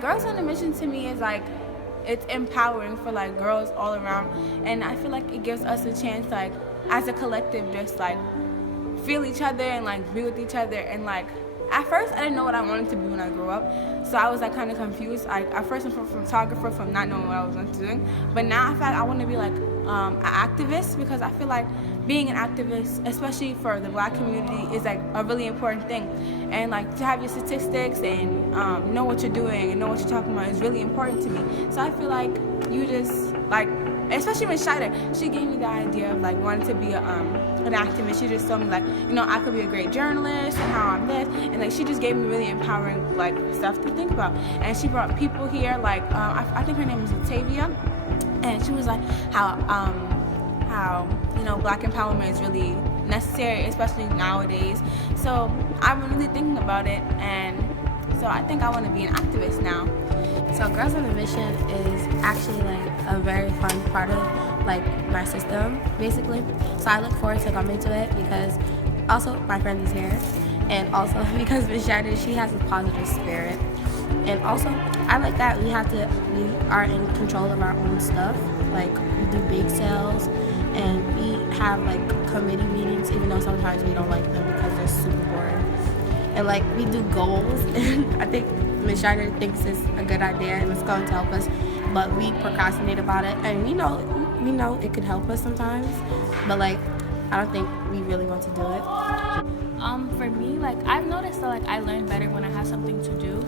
Girls on a Mission to me is like, it's empowering for like girls all around, and I feel like it gives us a chance, like as a collective, just like feel each other and like be with each other. And like at first I didn't know what I wanted to be when I grew up, so I was like kind of confused. At first I'm a photographer, from not knowing what I was into doing, but now I feel like I want to be like an activist, because I feel like being an activist, especially for the Black community, is like a really important thing. And like to have your statistics and know what you're doing and know what you're talking about is really important to me. So I feel like you just like, especially Miss Scheider, she gave me the idea of like wanting to be an activist. She just told me like, I could be a great journalist and how I'm this, and like she just gave me really empowering like stuff to think about. And she brought people here, like I think her name is Octavia, and she was like how Black empowerment is really necessary, especially nowadays. So I've been really thinking about it, and so I think I want to be an activist now. So Girls on a Mission is actually like a very fun part of like my system, basically. So I look forward to coming to it because also my friend is here, and also because Miss Scheider, she has a positive spirit. And also I like that we are in control of our own stuff. Like we do bake sales, and we have like committee meetings, even though sometimes we don't like them because they're super boring. And like we do goals, and I think Ms. Scheider thinks it's a good idea and it's going to help us, but we procrastinate about it, and we know it could help us sometimes, but like I don't think we really want to do it. For me, like I've noticed that like I learn better when I have something to do.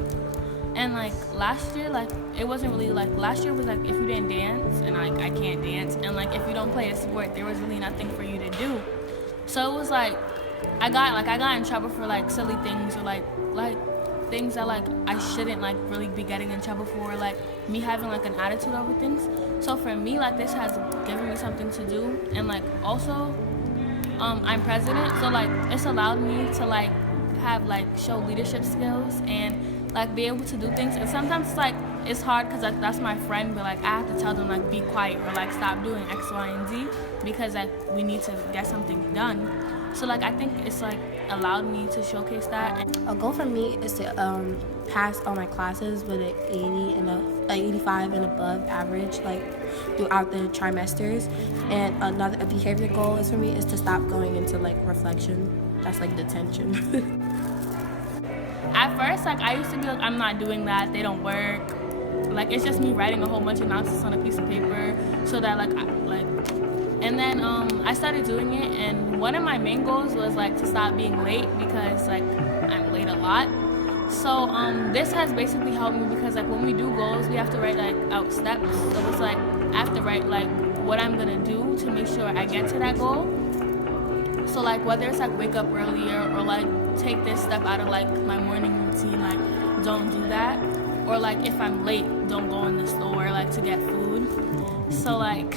And like last year, like it wasn't really like, last year was like if you didn't dance, and like I can't dance, and like if you don't play a sport, there was really nothing for you to do. So it was like I got in trouble for like silly things, or like things that like I shouldn't like really be getting in trouble for, like me having like an attitude over things. So for me, like this has given me something to do, and like also I'm president, so like it's allowed me to like have like show leadership skills and like be able to do things. And sometimes like it's hard because like that's my friend, but like I have to tell them like be quiet or like stop doing X, Y, and Z because like we need to get something done. So like I think it's like allowed me to showcase that. A goal for me is to pass all my classes with an 85 and above average, like throughout the trimesters. And a behavior goal is for me is to stop going into like reflection. That's like detention. At first, like I used to be like, I'm not doing that, they don't work. Like it's just me writing a whole bunch of nonsense on a piece of paper so that and then I started doing it, and one of my main goals was like to stop being late, because like I'm late a lot. So this has basically helped me, because like when we do goals, we have to write like out steps. So it's like I have to write like what I'm gonna do to make sure I get to that goal. So like whether it's like wake up earlier, or like take this step out of like my morning routine, like don't do that, or like if I'm late, don't go in the store like to get food. So like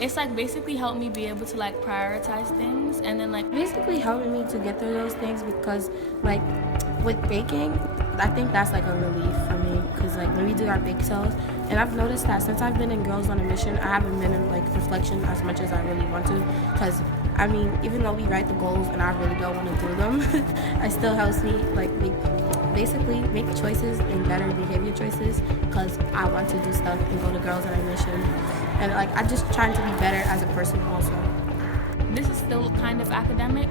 it's like basically helped me be able to like prioritize things, and then like basically helping me to get through those things, because like with baking, I think that's like a relief for me, because like when we do our bake sales, and I've noticed that since I've been in Girls on a Mission, I haven't been in like reflection as much as I really want to, because I mean, even though we write the goals and I really don't want to do them, it still helps me like make choices and better behavior choices, because I want to do stuff and go to Girls on a Mission, and like I'm just trying to be better as a person also. This is still kind of academic.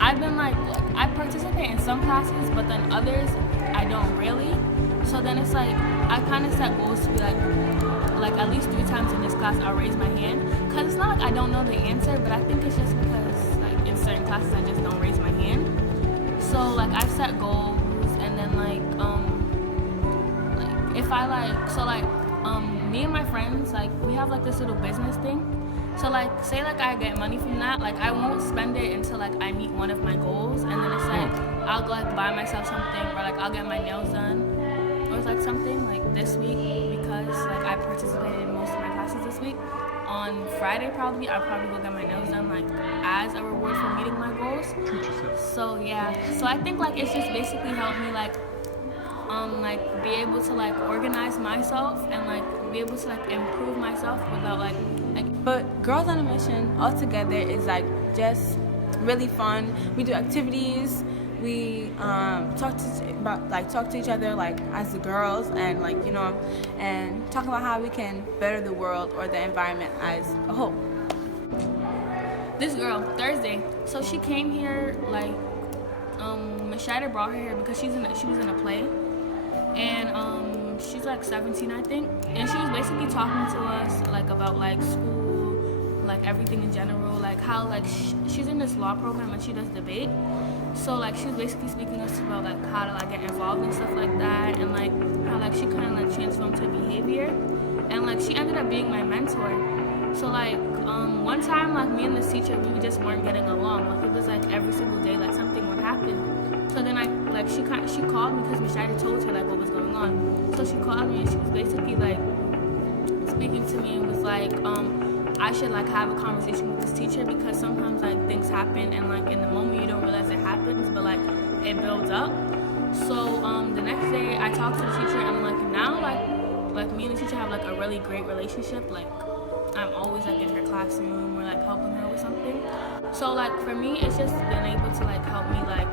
I've been like I participate in some classes, but then others I don't really. So then it's like I kind of set goals to be like at least 3 times in this class I'll raise my hand, because it's not like I don't know the answer, but I think it's just because like in certain classes I just don't raise my hand. So like I've set goals, and then like if I me and my friends, like we have like this little business thing. So like say like I get money from that, like I won't spend it until like I meet one of my goals, and then it's like I'll go like buy myself something, or like I'll get my nails done, or it's like something like this week, because like I participated in most of my classes this week. On Friday I'll probably go get my nails done, like as a reward for meeting my goals. So yeah, so I think like it's just basically helped me like be able to like organize myself, and like be able to like improve myself without like. But Girls on a Mission altogether is like just really fun. We do activities, we talk to each other like as the girls, and like, you know, and talk about how we can better the world or the environment as a whole. This girl, Thursday, so she came here like Miss Scheider brought her here because she was in a play, and she's like 17, I think, and she was basically talking to us like about like school, like everything in general, like how like she's in this law program and she does debate. So like she was basically speaking to us about like how to like get involved in stuff like that, and like how like she kind of like transformed to behavior, and like she ended up being my mentor. So like one time, like me and this teacher, we just weren't getting along. Like it was like every single day like something would happen. So then she called me because Miss Scheider told her like what was going on. So she called me and she was basically like speaking to me and was like I should like have a conversation with this teacher because sometimes like things happen and like in the moment you don't realize it happens, but like it builds up. So the next day I talked to the teacher and like now like me and the teacher have like a really great relationship. Like I'm always like in her classroom or like helping her with something. So like for me it's just been able to like help me like